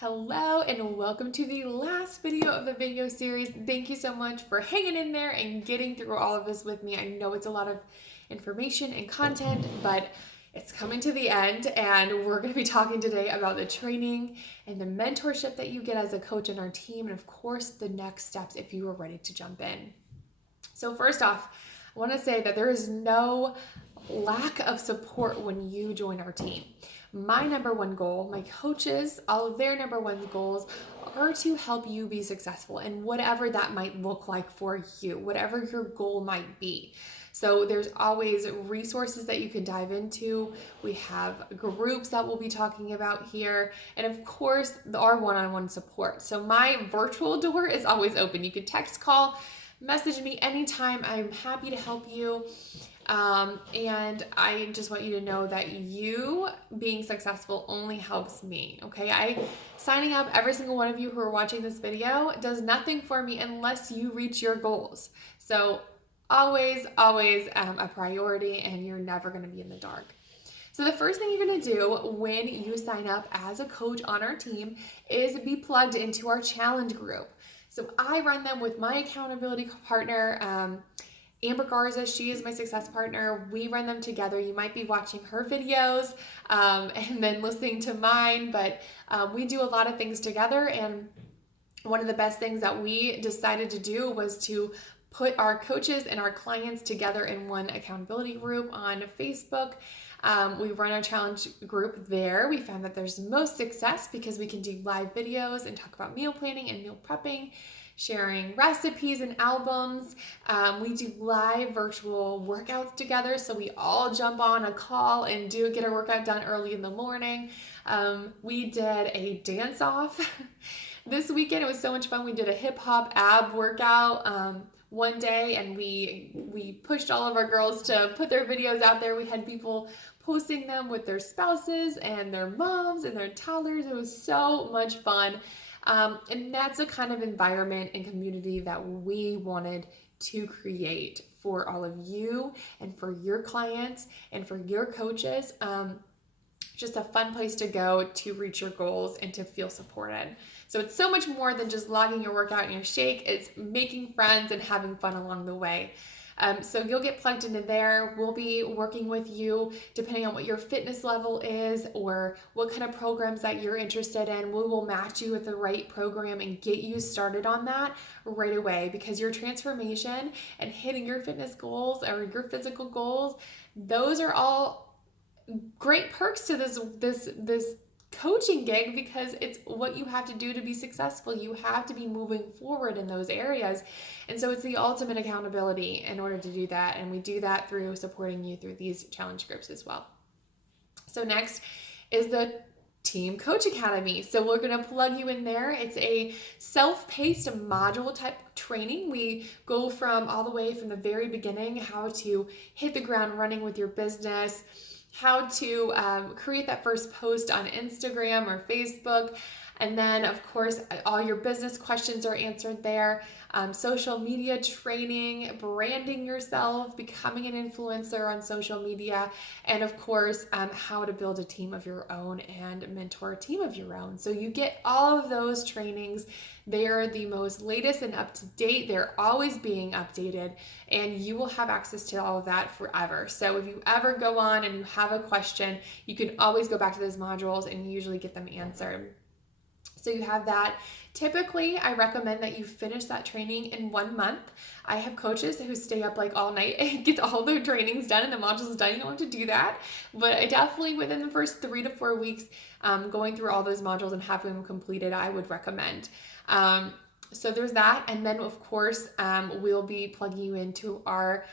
Hello and welcome to the last video of the video series. Thank you so much for hanging in there and getting through all of this with me. I know it's a lot of information and content, but it's coming to the end and we're going to be talking today about the training and the mentorship that you get as a coach in our team and of course the next steps if you are ready to jump in. So first off, I want to say that there is no lack of support when you join our team. My number one goal, my coaches, all of their number one goals are to help you be successful and whatever that might look like for you, whatever your goal might be. So there's always resources that you can dive into. We have groups that we'll be talking about here. And of course, our one-on-one support. So my virtual door is always open. You can text, call, message me anytime. I'm happy to help you. And I just want you to know that you being successful only helps me, okay? Signing up, every single one of you who are watching this video does nothing for me unless you reach your goals. So always a priority and you're never going to be in the dark. So the first thing you're going to do when you sign up as a coach on our team is be plugged into our challenge group. So I run them with my accountability partner, Amber Garza. She is my success partner. We run them together. You might be watching her videos and then listening to mine, but we do a lot of things together. And one of the best things that we decided to do was to put our coaches and our clients together in one accountability group on Facebook. We run our challenge group there. We found that there's most success because we can do live videos and talk about meal planning and meal prepping, sharing recipes and albums. We do live virtual workouts together. So we all jump on a call and get our workout done early in the morning. We did a dance off this weekend. It was so much fun. We did a hip hop ab workout one day and we pushed all of our girls to put their videos out there. We had people posting them with their spouses and their moms and their toddlers. It was so much fun. And that's the kind of environment and community that we wanted to create for all of you and for your clients and for your coaches. Just a fun place to go to reach your goals and to feel supported. So it's so much more than just logging your workout and your shake. It's making friends and having fun along the way. So you'll get plugged into there. We'll be working with you depending on what your fitness level is or what kind of programs that you're interested in. We will match you with the right program and get you started on that right away because your transformation and hitting your fitness goals or your physical goals, those are all great perks to this coaching gig because it's what you have to do to be successful. You have to be moving forward in those areas. And so it's the ultimate accountability in order to do that. And we do that through supporting you through these challenge groups as well. So next is the Team Coach Academy. So we're going to plug you in there. It's a self-paced module type training. We go from all the way from the very beginning, how to hit the ground running with your business, how to create that first post on Instagram or Facebook. And then, of course, all your business questions are answered there. Social media training, branding yourself, becoming an influencer on social media, and of course, how to build a team of your own and mentor a team of your own. So you get all of those trainings. They are the most latest and up to date. They're always being updated, and you will have access to all of that forever. So if you ever go on and you have a question, you can always go back to those modules and usually get them answered. So you have that. Typically, I recommend that you finish that training in 1 month. I have coaches who stay up like all night and get all their trainings done and the modules done. You don't have to do that. But I definitely, within the first 3 to 4 weeks, going through all those modules and having them completed, I would recommend. So there's that. And then, of course, we'll be plugging you into our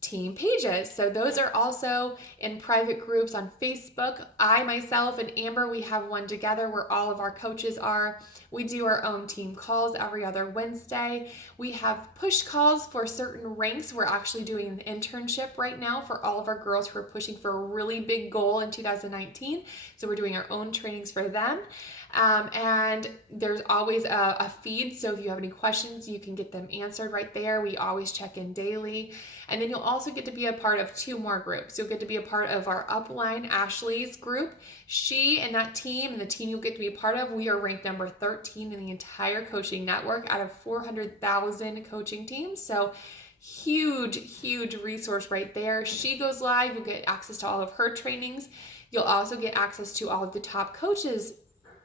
team pages. So those are also in private groups on Facebook. I, myself, and Amber, we have one together where all of our coaches are. We do our own team calls every other Wednesday. We have push calls for certain ranks. We're actually doing an internship right now for all of our girls who are pushing for a really big goal in 2019. So we're doing our own trainings for them. And there's always a feed. So if you have any questions, you can get them answered right there. We always check in daily. And then you'll also get to be a part of 2 more groups. You'll get to be a part of our upline, Ashley's group. She and that team, and the team you'll get to be a part of, we are ranked number 13 in the entire coaching network out of 400,000 coaching teams. So huge resource right there. She goes live. You'll get access to all of her trainings. You'll also get access to all of the top coaches'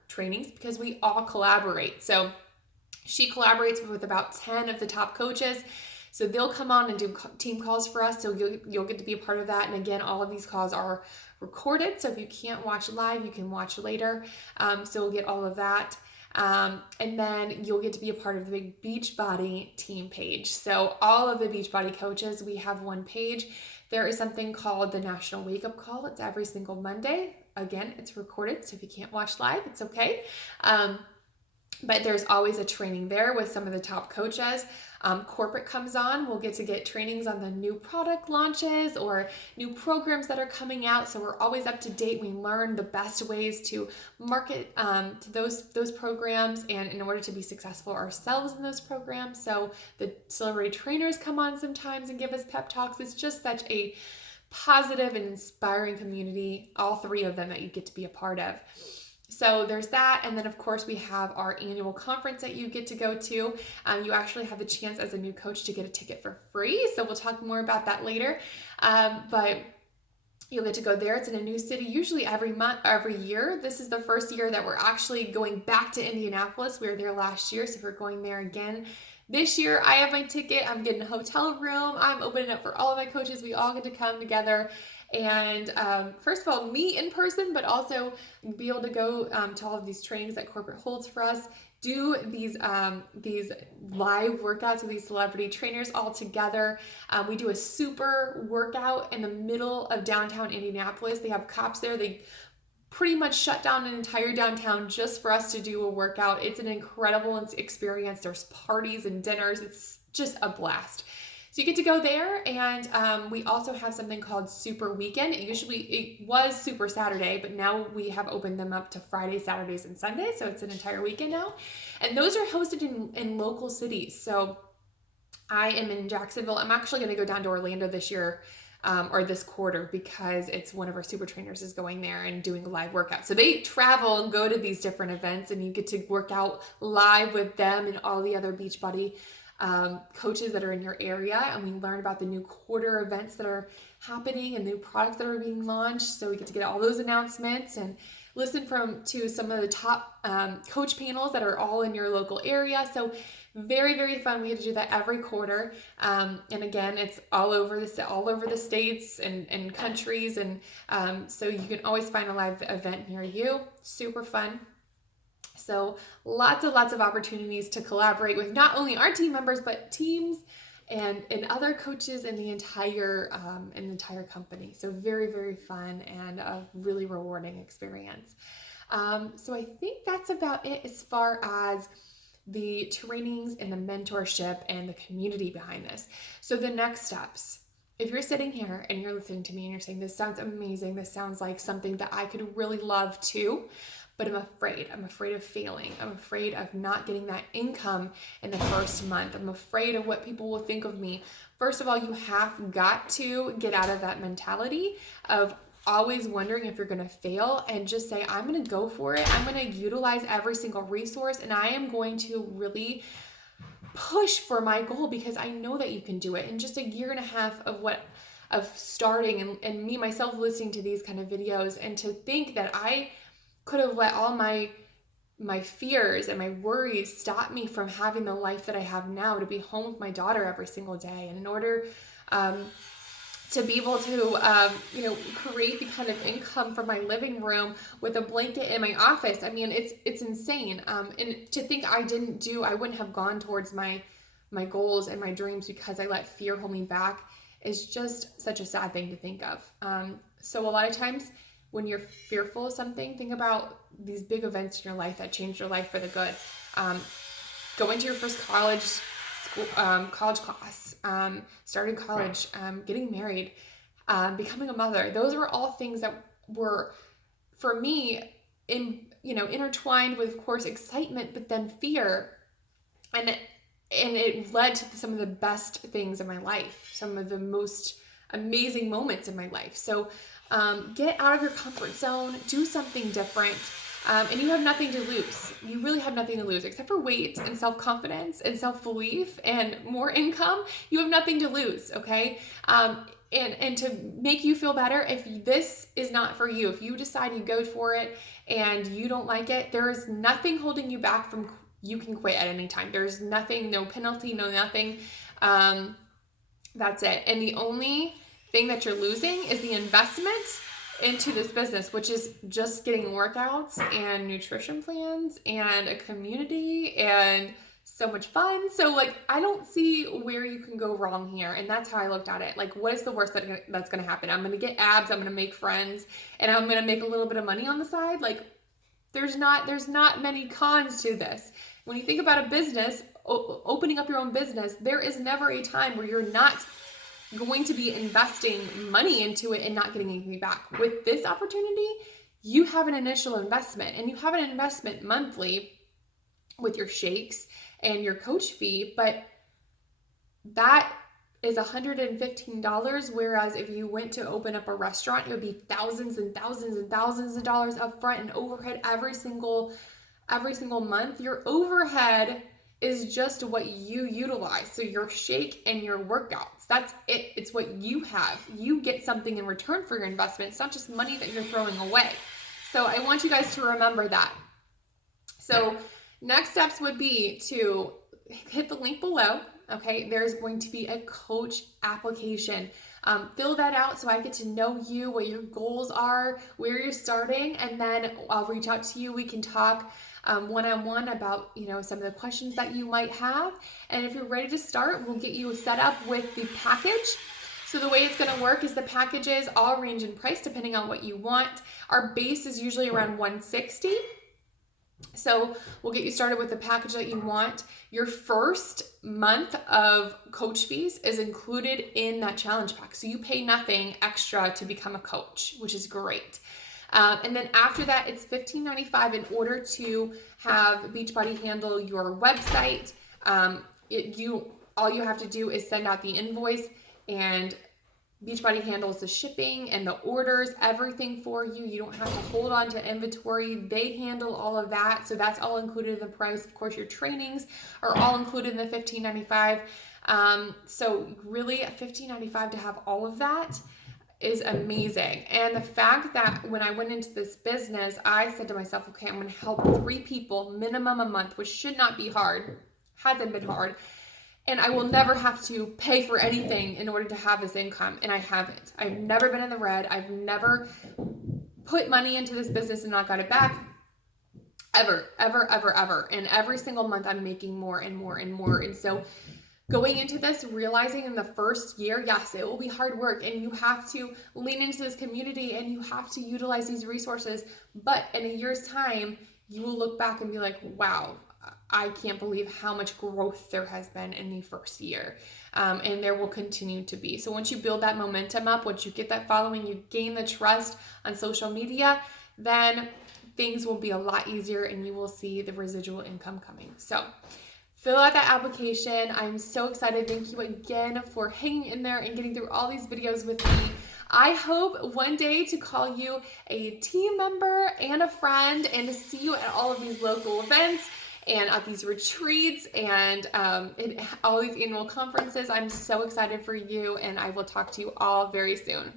trainings because we all collaborate. So she collaborates with about 10 of the top coaches. So they'll come on and do team calls for us. So you'll get to be a part of that. And again, all of these calls are recorded. So if you can't watch live, you can watch later. So we'll get all of that. And then you'll get to be a part of the big Beachbody team page. So all of the Beachbody coaches, we have one page. There is something called the National Wake Up Call. It's every single Monday. Again, it's recorded, so if you can't watch live, it's okay. But there's always a training there with some of the top coaches. Corporate comes on, we'll get to get trainings on the new product launches or new programs that are coming out. So we're always up to date. We learn the best ways to market to those programs, and in order to be successful ourselves in those programs. So the celebrity trainers come on sometimes and give us pep talks. It's just such a positive and inspiring community, all 3 of them that you get to be a part of. So there's that. And then of course we have our annual conference that you get to go to. You actually have the chance as a new coach to get a ticket for free. So we'll talk more about that later. But you'll get to go there. It's in a new city, usually every year. This is the first year that we're actually going back to Indianapolis. We were there last year, so we're going there again. This year, I have my ticket. I'm getting a hotel room. I'm opening up for all of my coaches. We all get to come together and first of all, meet in person, but also be able to go to all of these trainings that corporate holds for us. Do these live workouts with these celebrity trainers all together. We do a super workout in the middle of downtown Indianapolis. They have cops there. They pretty much shut down an entire downtown just for us to do a workout. It's an incredible experience. There's parties and dinners. It's just a blast. So you get to go there, and we also have something called Super Weekend. It was Super Saturday, but now we have opened them up to Friday, Saturdays, and Sundays, so it's an entire weekend now. And those are hosted in local cities. So I am in Jacksonville. I'm actually going to go down to Orlando this year, or this quarter, because it's one of our super trainers is going there and doing a live workout. So they travel and go to these different events, and you get to work out live with them and all the other Beachbody coaches that are in your area, and we learn about the new quarter events that are happening and new products that are being launched. So we get to get all those announcements and listen to some of the top coach panels that are all in your local area. So very fun. We get to do that every quarter, and again, it's all over the states and countries, and so you can always find a live event near you. Super fun. So lots of opportunities to collaborate with not only our team members, but teams and other coaches in the entire company. So very fun and a really rewarding experience. So I think that's about it as far as the trainings and the mentorship and the community behind this. So the next steps. If you're sitting here and you're listening to me and you're saying, this sounds amazing, this sounds like something that I could really love too, but I'm afraid of failing. I'm afraid of not getting that income in the first month. I'm afraid of what people will think of me. First of all, you have got to get out of that mentality of always wondering if you're going to fail, and just say, I'm going to go for it. I'm going to utilize every single resource, and I am going to really push for my goal, because I know that you can do it. In just a year and a half of starting and me myself listening to these kind of videos, and to think that I could have let all my fears and my worries stop me from having the life that I have now, to be home with my daughter every single day. And in order to be able to, create the kind of income from my living room with a blanket in my office, I mean, it's insane. And to think I wouldn't have gone towards my goals and my dreams because I let fear hold me back is just such a sad thing to think of. So a lot of times, when you're fearful of something, think about these big events in your life that changed your life for the good. Going to your first college class, starting college, getting married, becoming a mother. Those were all things that were, for me, intertwined with, of course, excitement, but then fear. And it led to some of the best things in my life, some of the most amazing moments in my life. So get out of your comfort zone, do something different, and you have nothing to lose. You really have nothing to lose except for weight and self-confidence and self-belief and more income. You have nothing to lose, okay? And to make you feel better, if this is not for you, if you decide you go for it and you don't like it, there is nothing holding you back from, you can quit at any time. There's nothing, no penalty, no nothing. That's it. And the only thing that you're losing is the investment into this business, which is just getting workouts and nutrition plans and a community and so much fun. So like, I don't see where you can go wrong here. And that's how I looked at it. Like, what is the worst that's going to happen? I'm going to get abs, I'm going to make friends, and I'm going to make a little bit of money on the side. Like, there's not many cons to this. When you think about a business, opening up your own business, there is never a time where you're not going to be investing money into it and not getting anything back. With this opportunity, you have an initial investment, and you have an investment monthly with your shakes and your coach fee, but that is $115, whereas if you went to open up a restaurant, it would be thousands and thousands and thousands of dollars up front and overhead every single month. Your overhead is just what you utilize. So your shake and your workouts, that's it. It's what you have. You get something in return for your investment. It's not just money that you're throwing away. So I want you guys to remember that. So next steps would be to hit the link below. Okay, there's going to be a coach application. Fill that out so I get to know you, what your goals are, where you're starting, and then I'll reach out to you. We can talk one-on-one about some of the questions that you might have. And if you're ready to start, we'll get you set up with the package. So the way it's going to work is the packages all range in price depending on what you want. Our base is usually around $160. So we'll get you started with the package that you want. Your first month of coach fees is included in that challenge pack. So you pay nothing extra to become a coach, which is great. And then after that, it's $15.95 in order to have Beachbody handle your website. All you have to do is send out the invoice, and Beachbody handles the shipping and the orders, everything for you. You don't have to hold on to inventory. They handle all of that. So that's all included in the price. Of course, your trainings are all included in the $15.95. So really $15.95 to have all of that is amazing. And the fact that when I went into this business, I said to myself, okay, I'm going to help 3 people minimum a month, which should not be hard, hasn't been hard. And I will never have to pay for anything in order to have this income. And I haven't. I've never been in the red. I've never put money into this business and not got it back. Ever. And every single month I'm making more and more and more. And so going into this, realizing in the first year, yes, it will be hard work, and you have to lean into this community and you have to utilize these resources. But in a year's time, you will look back and be like, wow, I can't believe how much growth there has been in the first year. And there will continue to be. So once you build that momentum up, once you get that following, you gain the trust on social media, then things will be a lot easier and you will see the residual income coming. So fill out that application. I'm so excited. Thank you again for hanging in there and getting through all these videos with me. I hope one day to call you a team member and a friend and to see you at all of these local events and at these retreats and all these annual conferences. I'm so excited for you, and I will talk to you all very soon.